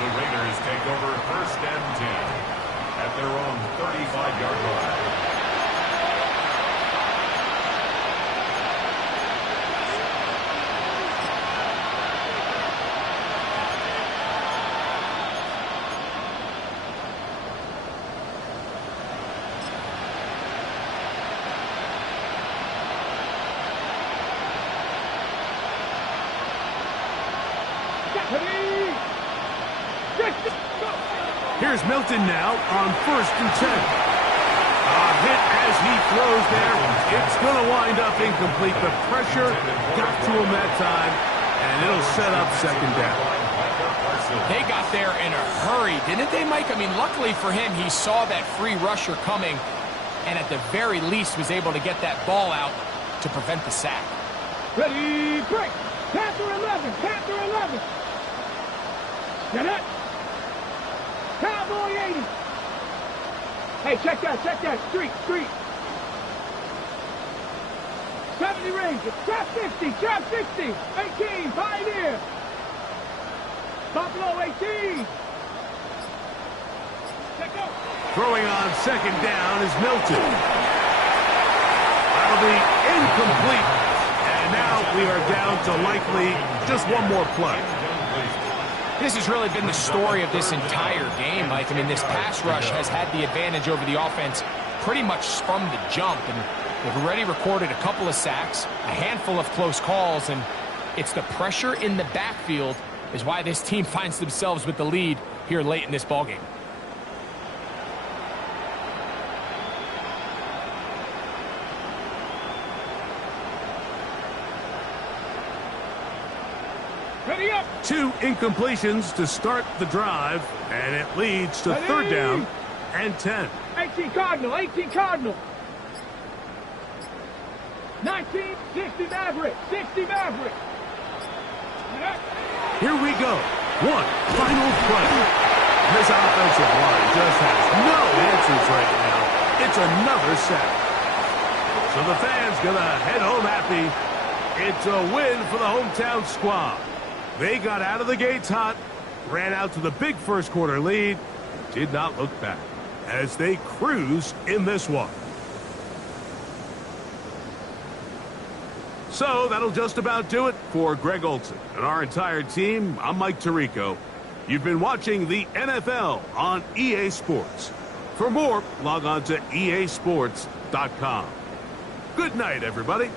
The Raiders take over 1st and 10 at their own 35-yard line. Here's Milton now on 1st and 10. A hit as he throws there. It's going to wind up incomplete. The pressure got to him that time, and it'll set up 2nd down. They got there in a hurry, didn't they, Mike? I mean, luckily for him, he saw that free rusher coming, and at the very least was able to get that ball out to prevent the sack. Ready, break. Panther 11, Panther 11. Get it. Cowboy 80. Hey, check that. Street. 70 Ranger. Trap 60. 18, Pioneer. Buffalo 18. Check out. Throwing on 2nd down is Milton. That'll be incomplete. And And now we are down to likely just one more play. This has really been the story of this entire game, Mike. I mean, this pass rush has had the advantage over the offense pretty much from the jump. And they've already recorded a couple of sacks, a handful of close calls, and it's the pressure in the backfield is why this team finds themselves with the lead here late in this ballgame. Ready up. 2 incompletions to start the drive, and it leads to third down and 10. 18 Cardinal, 18 Cardinal. 19, 60 Maverick, 60 Maverick. Here we go. One final play. This offensive line just has no answers right now. It's another sack. So the fans gonna head home happy. It's a win for the hometown squad. They got out of the gates hot, ran out to the big first quarter lead, did not look back as they cruise in this one. So that'll just about do it for Greg Olson and our entire team. I'm Mike Tirico. You've been watching the NFL on EA Sports. For more, log on to easports.com. Good night, everybody.